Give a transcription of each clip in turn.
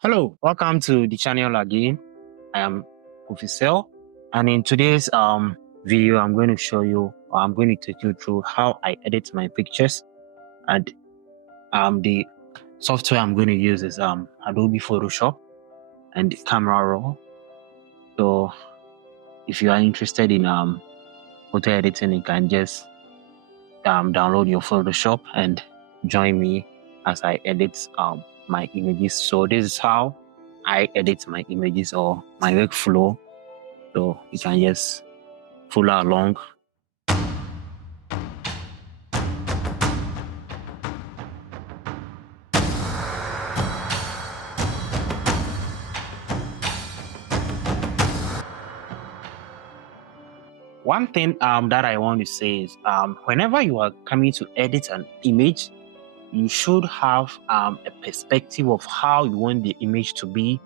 Hello, welcome to the channel again. I am Official, and in today's video, I'm going to show you, or I'm going to take you through how I edit my pictures. And the software I'm going to use is Adobe Photoshop and the Camera Raw. So if you are interested in photo editing, you can just download your Photoshop and join me as I edit my images. So this is how I edit my images or my workflow. So you can just follow along. One thing that I want to say is whenever you are coming to edit an image, you should have a perspective of how you want the image to be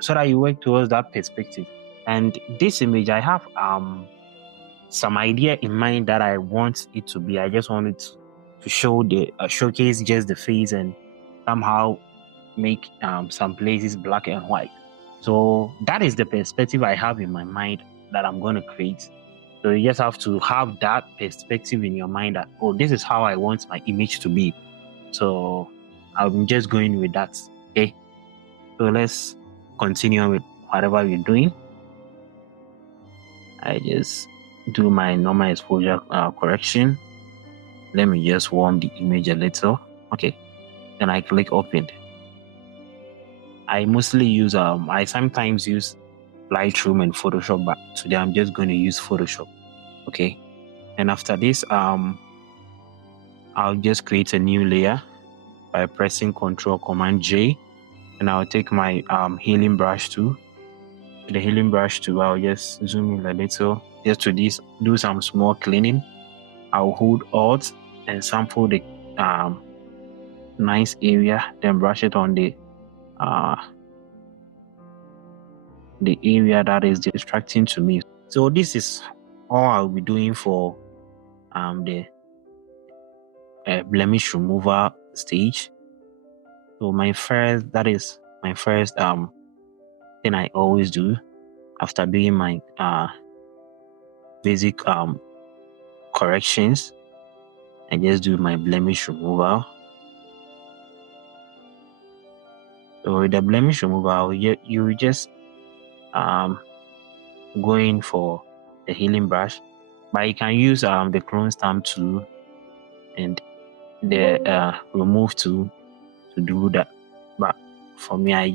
so that you work towards that perspective. And this image, I have some idea in mind that I want it to be. I just wanted to show showcase just the face and somehow make some places black and white. So that is the perspective I have in my mind that I'm going to create. So you just have to have that perspective in your mind that, oh, this is how I want my image to be. So I'm just going with that. Okay. So let's continue with whatever we're doing. I just do my normal exposure correction. Let me just warm the image a little. Okay. Then I click open. I mostly use I sometimes use Lightroom and Photoshop, but today I'm just going to use Photoshop. Okay. And after this, I'll just create a new layer by pressing Ctrl+Command J, and I'll take my healing brush tool. The healing brush tool, I'll just zoom in a little just to do some small cleaning. I'll hold Alt and sample the nice area, then brush it on the area that is distracting to me. So this is all I'll be doing for the blemish removal stage. So that is my first thing I always do after doing my basic corrections. I just do my blemish removal. So with the blemish removal, you just going for the healing brush, but you can use the clone stamp tool and the remove tool to do that. But for me, at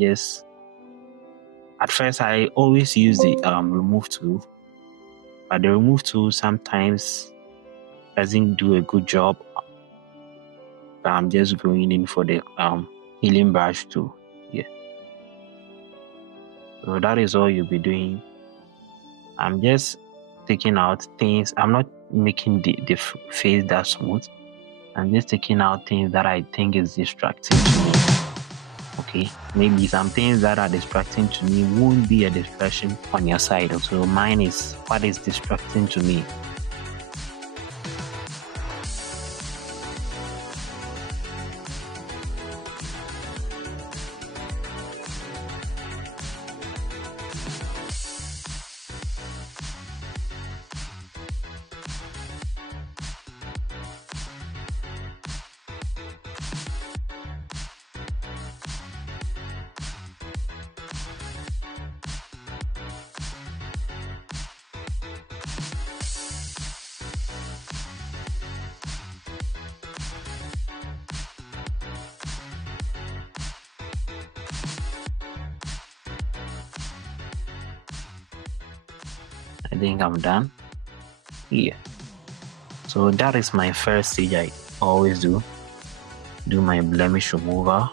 first I always use the remove tool, but the remove tool sometimes doesn't do a good job. But I'm just going in for the healing brush tool. Yeah. So that is all you'll be doing. I'm just taking out things. I'm not making the face that smooth. I'm just taking out things that I think is distracting to me. Okay, maybe some things that are distracting to me won't be a distraction on your side. So mine is what is distracting to me. I think I'm done. Yeah. So that is my first stage. I always do my blemish removal,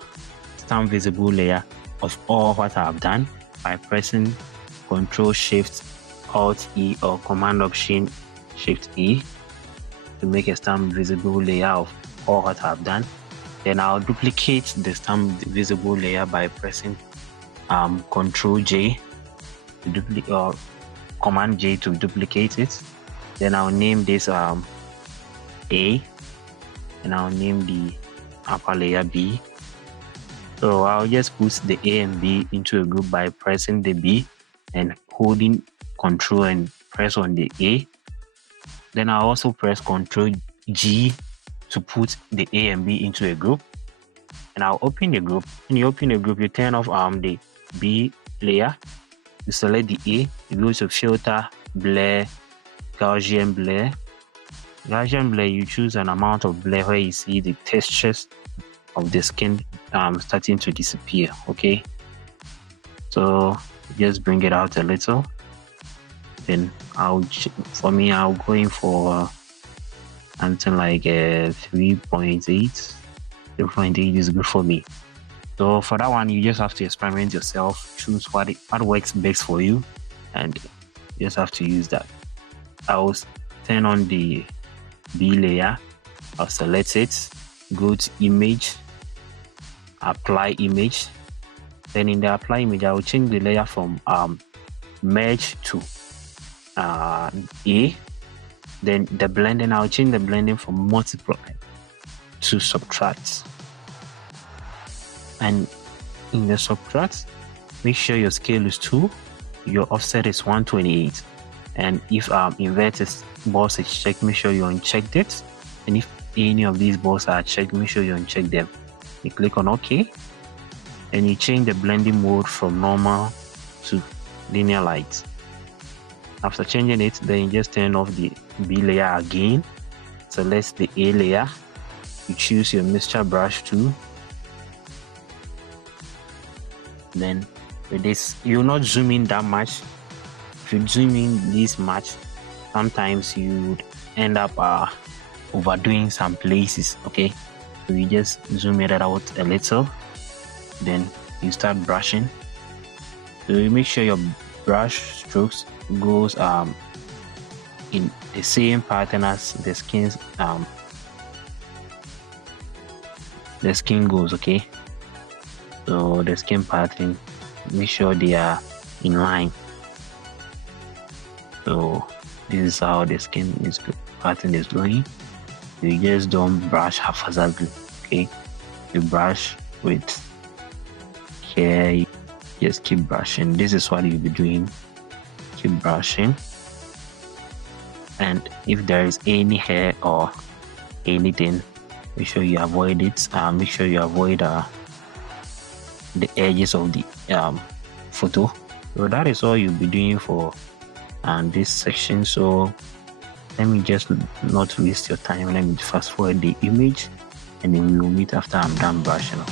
stamp visible layer of all what I've done by pressing Ctrl Shift Alt E or Command Option Shift E to make a stamp visible layer of all what I've done. Then I'll duplicate the stamp visible layer by pressing Ctrl J to duplicate, or Command J to duplicate it. Then I'll name this A, and I'll name the upper layer B. So I'll just put the A and B into a group by pressing the B and holding Control and press on the A. Then I'll also press Control G to put the A and B into a group. And I'll open the group. When you open the group, you turn off the B layer. You select the A. You go to Filter, Blur, Gaussian Blur. Gaussian Blur, you choose an amount of blur where you see the textures of the skin starting to disappear. Okay, so just bring it out a little. Then I'll go in for something like 3.8. 3.8 is good for me. So for that one, you just have to experiment yourself, choose what works best for you, and you just have to use that. I'll turn on the B layer. I'll select it, go to Image, Apply Image. Then in the Apply Image, I will change the layer from Merge to A. Then the blending, I'll change the blending from Multiply to Subtract. And in the Subtract, make sure your scale is 2, your offset is 128. And if inverted balls is checked, make sure you uncheck it. And if any of these balls are checked, make sure you uncheck them. You click on OK, and you change the blending mode from normal to linear light. After changing it, then you just turn off the B layer again, select the A layer, you choose your mixture brush tool. Then with this, you'll not zoom in that much. If you zoom in this much, sometimes you would end up overdoing some places. Okay, so you just zoom it out a little, then you start brushing. So you make sure your brush strokes goes in the same pattern as the skin goes. Okay, so the skin pattern, make sure they are in line. So this is how the skin pattern is going. You just don't brush haphazardly. Okay, you brush with care, just keep brushing. This is what you'll be doing. Keep brushing, and if there is any hair or anything, make sure you avoid it. Make sure you avoid the edges of the photo. So that is all you'll be doing for this section. So let me just not waste your time. Let me fast forward the image, and then we will meet after I'm done brushing up.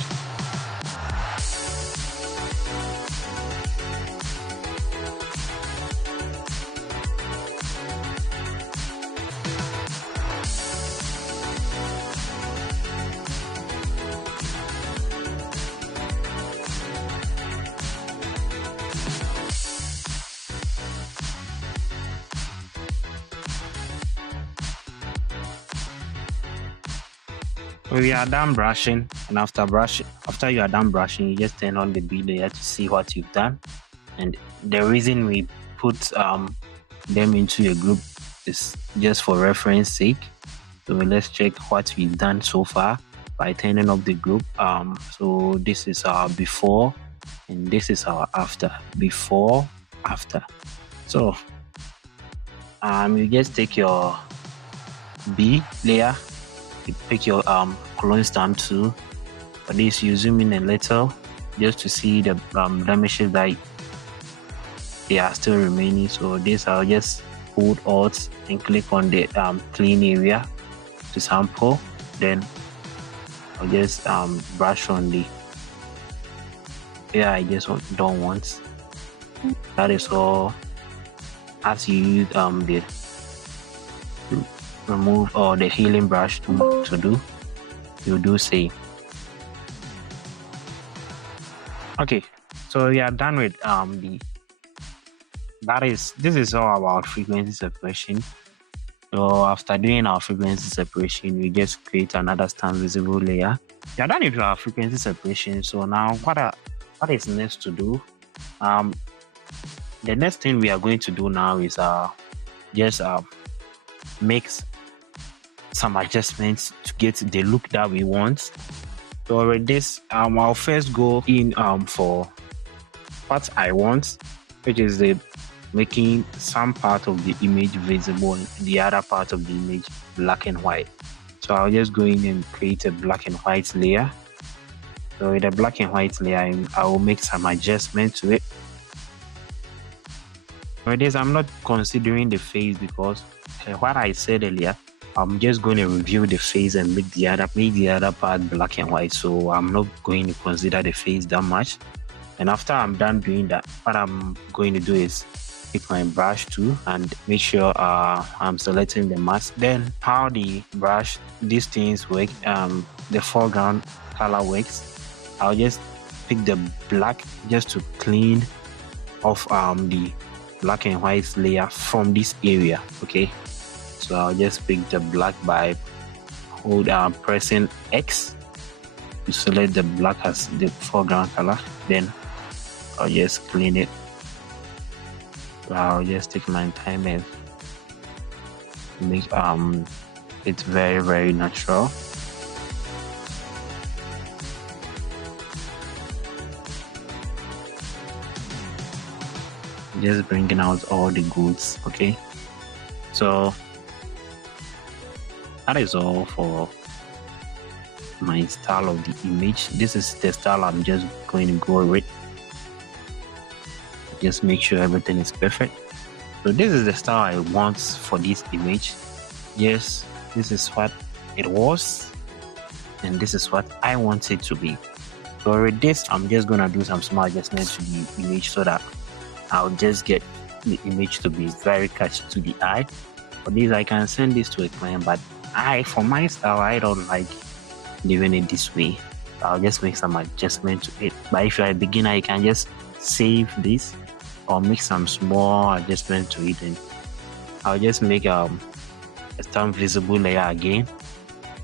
So we are done brushing, and after you are done brushing, you just turn on the B layer to see what you've done. And the reason we put them into a group is just for reference sake. So let's check what we've done so far by turning off the group. So this is our before, and this is our after. Before, after. So you just take your B layer, you pick your clone stamp tool. For this, you zoom in a little just to see the blemishes that they are still remaining. So this, I'll just hold Alt and click on the clean area to sample. Then I'll just brush on the area I just don't want. That is all. As you use the remove or the healing brush to do, you do same. Okay, so we are done with this is all about frequency separation. So after doing our frequency separation, we just create another stamp visible layer. We are done with our frequency separation. So now what is next to do? The next thing we are going to do now is just make some adjustments to get the look that we want. So with this, I'll first go in for what I want, which is the making some part of the image visible and the other part of the image black and white. So I'll just go in and create a black and white layer. So with a black and white layer, I will make some adjustment to it. With this, I'm not considering the face because what I said earlier, I'm just going to review the face and make the other part black and white. So I'm not going to consider the face that much. And after I'm done doing that, what I'm going to do is pick my brush tool and make sure I'm selecting the mask. Then how the brush, these things work, the foreground color works, I'll just pick the black just to clean off the black and white layer from this area. Okay, so I'll just pick the black by pressing X to select the black as the foreground color. Then I'll just clean it. So I'll just take my time and make it very, very natural. Just bringing out all the goods. Okay, so that is all for my style of the image. This is the style I'm just going to go with. Just make sure everything is perfect. So this is the style I want for this image. Yes, this is what it was, and this is what I want it to be. So with this, I'm just gonna do some small adjustments to the image so that I'll just get the image to be very catchy to the eye. For this, I can send this to a client, but for my style, I don't like doing it this way. I'll just make some adjustment to it. But if you're a beginner, you can just save this or make some small adjustment to it. And I'll just make a stamp visible layer again.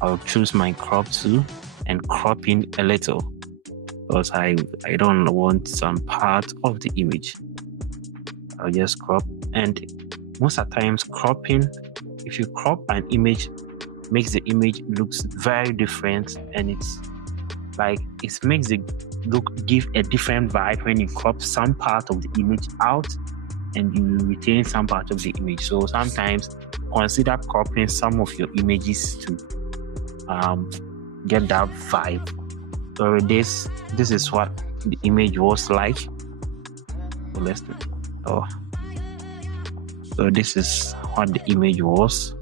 I'll choose my crop tool and crop in a little because I don't want some part of the image. I'll just crop, and most of the times cropping, if you crop an image, makes the image looks very different, and it's like it makes it give a different vibe when you crop some part of the image out and you retain some part of the image. So sometimes consider cropping some of your images to get that vibe. So this is what the image was like. So this is what the image was.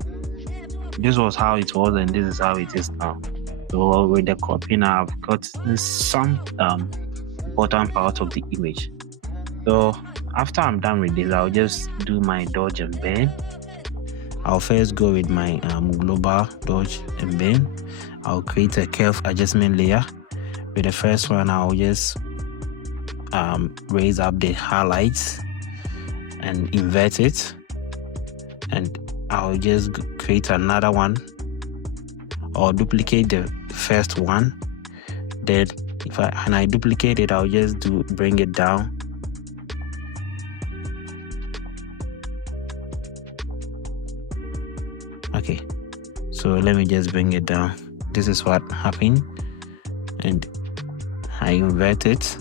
This was how it was, and this is how it is now. So with the cropping, I've got some important part of the image. So after I'm done with this, I'll just do my dodge and bend. I'll first go with my global dodge and bend. I'll create a curve adjustment layer. With the first one, I'll just raise up the highlights and invert it, and I'll just create another one or duplicate the first one. Then when I duplicate it, I'll just bring it down. Okay, so let me just bring it down. This is what happened, and I invert it.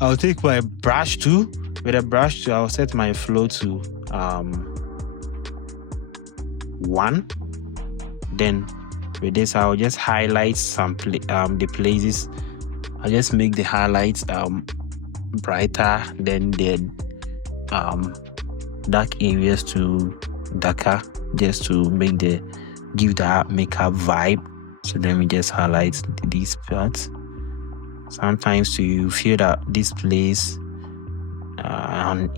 I'll take my brush tool. With a brush tool, I'll set my flow to 1. Then with this, I'll just highlight some the places. I'll just make the highlights brighter, then the dark areas to darker, just to give that makeup vibe. So let me just highlight these parts. Sometimes you feel that this place on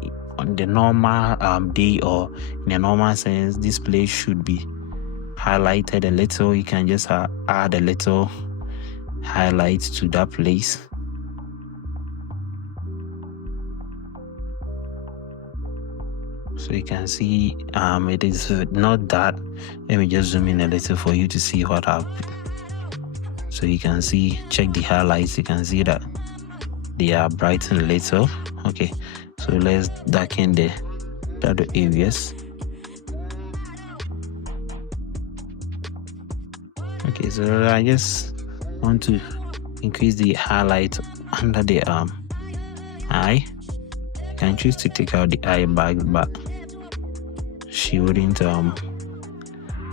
the normal day or in a normal sense, this place should be highlighted a little. You can just add a little highlight to that place. So you can see it is not that. Let me just zoom in a little for you to see what happened. So you can see, check the highlights, you can see that they are brightened a little. Okay, so let's darken the other areas. Okay, so I just want to increase the highlight under the eye. You can choose to take out the eye bags, but she wouldn't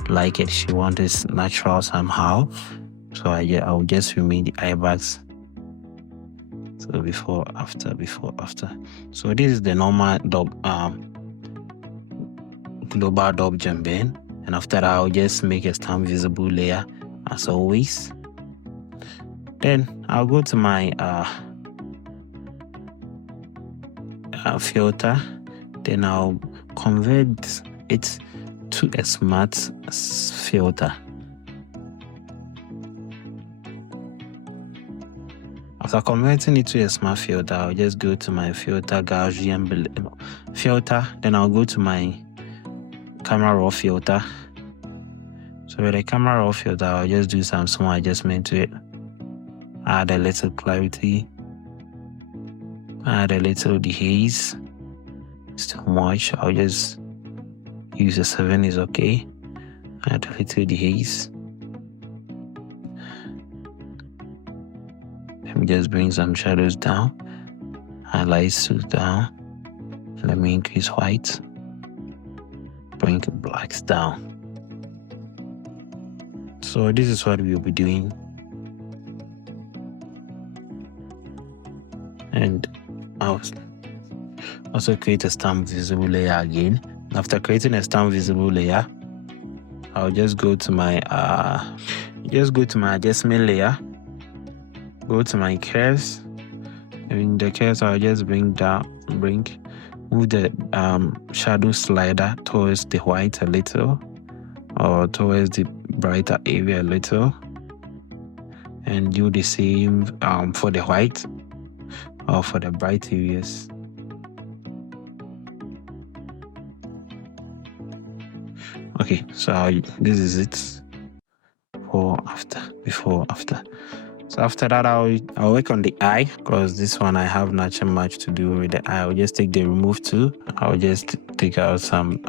like it. She wants it natural somehow. So I'll just remove the eye bags. So before, after. So this is the normal global dub jambin, and after that I'll just make a stamp visible layer as always. Then I'll go to my filter. Then I'll convert it to a smart filter. After converting it to a smart filter, I'll just go to my filter Gaussian filter. Then I'll go to my camera raw filter. So with the camera raw filter, I'll just do some small adjustment to it. Add a little clarity. Add a little dehaze. It's too much. I'll just use a 7 is okay. Add a little dehaze. Let me just bring some shadows down. Highlights down. Let me increase white. Bring blacks down. So this is what we'll be doing. And I'll also create a stamp visible layer again. After creating a stamp visible layer, I'll just go to my adjustment layer. Go to my curves. In the curves, I'll just move the shadow slider towards the white a little, or towards the brighter area a little, and do the same for the white or for the bright areas. Okay, so this is it. Before, after. So after that, I'll work on the eye, because this one I have not much to do with the eye. I'll just take the remove tool. I'll just take out some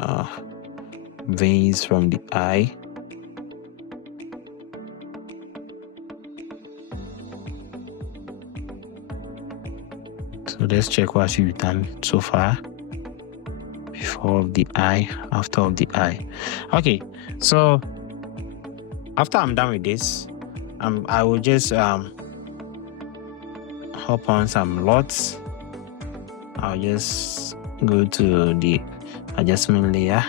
veins from the eye. So let's check what you've done so far. Before of the eye, after of the eye. Okay, so after I'm done with this, I will just hop on some lots. I'll just go to the adjustment layer,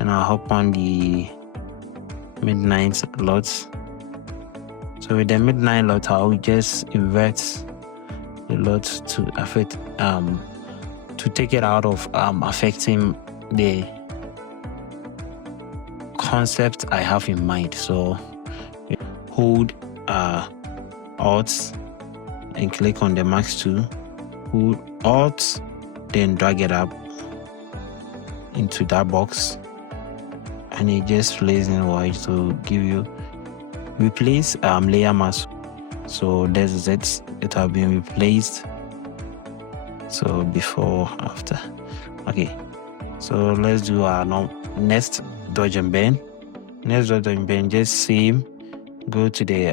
and I'll hop on the midnight lots. So with the midnight lot, I'll just invert the lot to affect to take it out of affecting the concept I have in mind. So hold Alt and click on the max tool. Hold Alt, then drag it up into that box, and it just plays in white to give you replace layer mask. So this is it. It has been replaced. So before, after. Okay, so let's do our next dodge and bend. Next dodge and bend, just same. Go to the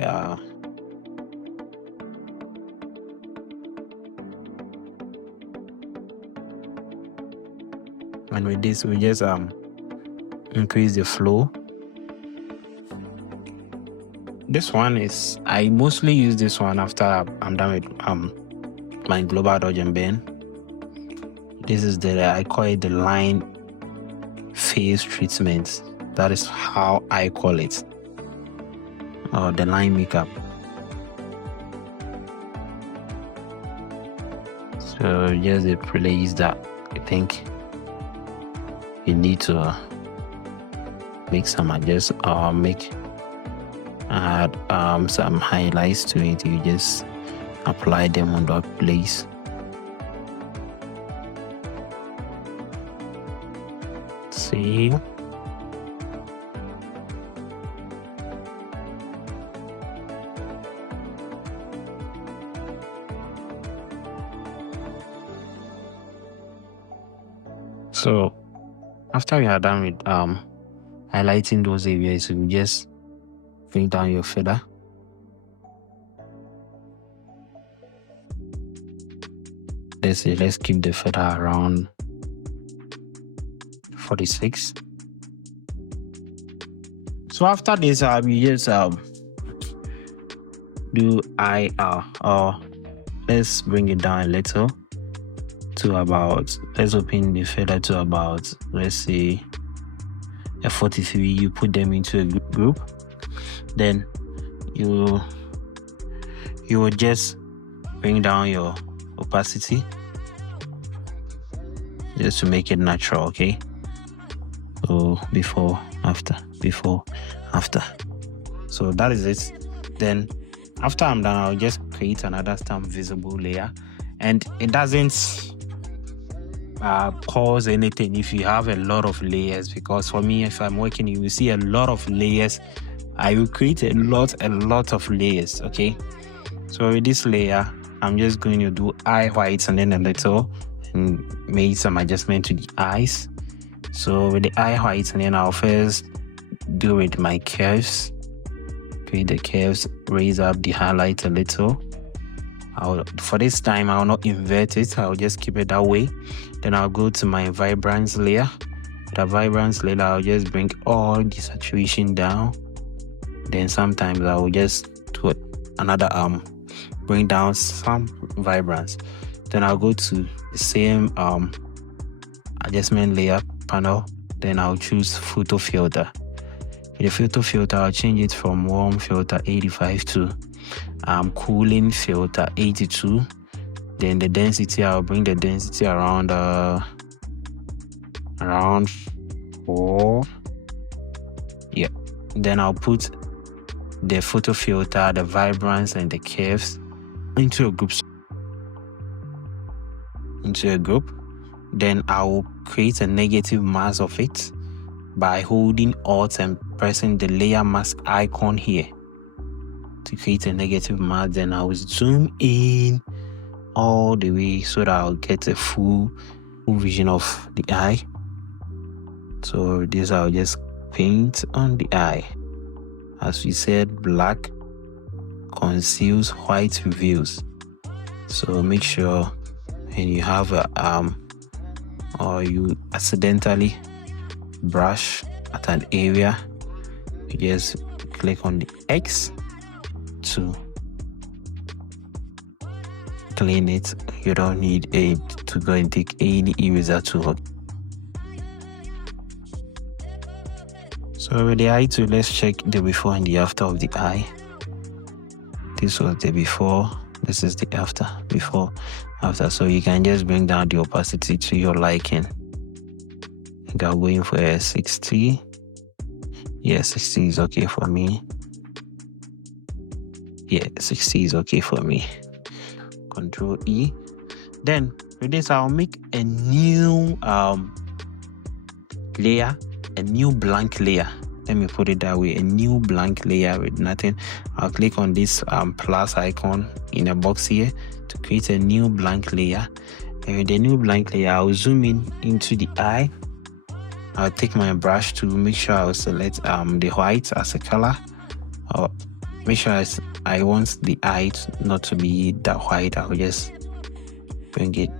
and with this we just increase the flow. This one is, I mostly use this one after I'm done with my global dodge and bend. This is I call it the line phase treatment. That is how I call it, or the line makeup. So just the place that I think you need to make some adjust or add some highlights to it. You just apply them on that place. See, so after we are done with highlighting those areas, we just bring down your feather. Let's keep the feather around 46. So after this, you just do IR, or let's bring it down a little to about, let's open the feather to about, let's say a 43. You put them into a group, then you will just bring down your opacity just to make it natural. Okay, so before, after, before, after. So that is it. Then after I'm done, I'll just create another stamp visible layer, and it doesn't cause anything if you have a lot of layers, because for me, if I'm working, you will see a lot of layers. I will create a lot of layers. Okay, so with this layer, I'm just going to do eye whites and then a little, and make some adjustment to the eyes. So with the eye whites, and then I'll first do with my curves, create the curves, raise up the highlight a little. For this time, I'll not invert it, I'll just keep it that way. Then I'll go to my vibrance layer. The vibrance layer, I'll just bring all the saturation down. Then sometimes I will just do another bring down some vibrance. Then I'll go to the same adjustment layer panel. Then I'll choose photo filter. With the photo filter, I'll change it from warm filter 85 to cooling filter 82. Then the density, I'll bring the density around 4. Yeah. Then I'll put the photo filter, the vibrance, and the curves into a group. Then I will create a negative mask of it by holding Alt and pressing the layer mask icon here to create a negative mask. Then I will zoom in all the way so that I'll get a full vision of the eye. So this, I'll just paint on the eye. As we said, black conceals, white reveals. So make sure when you have or you accidentally brush at an area, you just click on the X to clean it. You don't need it to go and take any eraser tool. So with the eye tool, let's check the before and the after of the eye. This was the before, this is the after, before, after. So you can just bring down the opacity to your liking. I think I'll go in for a 60. Yeah, 60 is okay for me. Yeah, 60 is okay for me. Control E. Then with this, I'll make a new layer, a new blank layer. Let me put it that way, a new blank layer with nothing. I'll click on this plus icon in a box here to create a new blank layer. And with the new blank layer, I'll zoom in into the eye. I'll take my brush to make sure I'll select the white as a color. Or make sure I want the eye not to be that white. I'll just bring it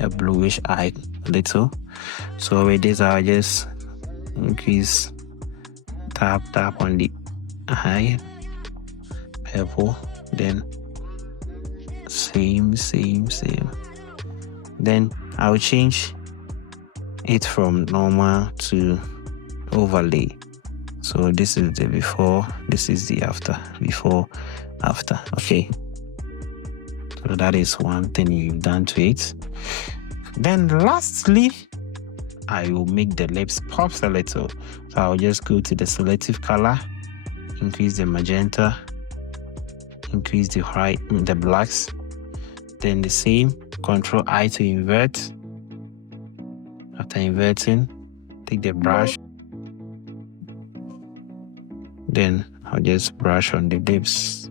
a bluish eye a little. So with this, I'll just increase, tap on the eye, purple, then same. Then I'll change it from normal to overlay. So this is the before, this is the after, before, after. Okay, so that is one thing you've done to it. Then lastly, I will make the lips pop a little. So I'll just go to the selective color, increase the magenta, increase the white, the blacks. Then the same, Control I to invert. After inverting, take the brush. Then I'll just brush on the lips.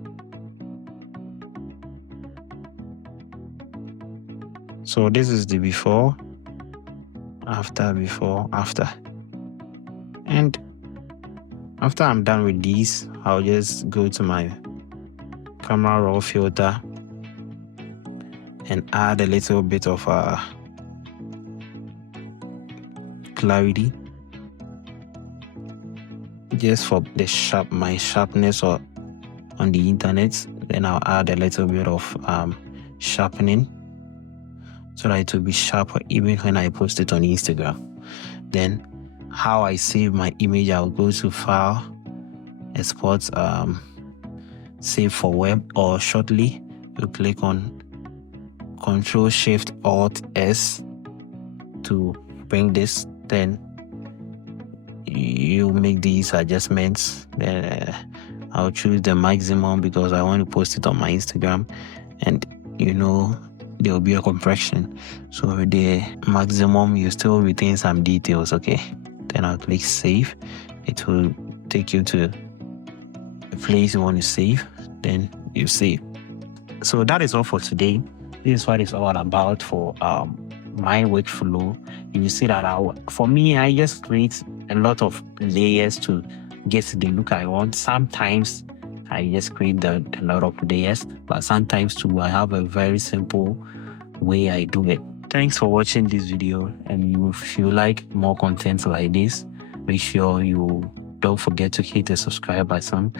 So this is the before, after, before, after. And After I'm done with these, I'll just go to my camera raw filter and add a little bit of clarity, just for the my sharpness or on the internet. Then I'll add a little bit of sharpening so that it will be sharper even when I post it on Instagram. Then how I save my image, I'll go to File, Export, Save for Web, or shortly you click on Ctrl-Shift-Alt-S to bring this. Then you make these adjustments. Then I'll choose the maximum because I want to post it on my Instagram, and there will be a compression. So with the maximum, you still retain some details. Okay, then I'll click Save. It will take you to the place you want to save. Then you save. So that is all for today. This is what it's all about for my workflow. You see that for me, I just create a lot of layers to get the look I want. Sometimes I just create a lot of layers, but sometimes too I have a very simple way I do it. Thanks for watching this video, and if you like more content like this, make sure you don't forget to hit the subscribe button.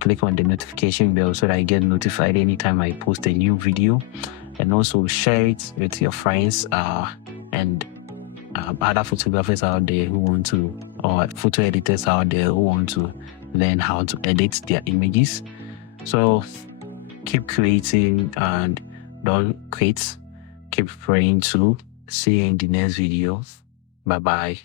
Click on the notification bell so that I get notified anytime I post a new video, and also share it with your friends and other photographers out there who want to, or photo editors out there who want to learn how to edit their images. So keep creating and don't quit. Keep praying too. See you in the next video. Bye bye.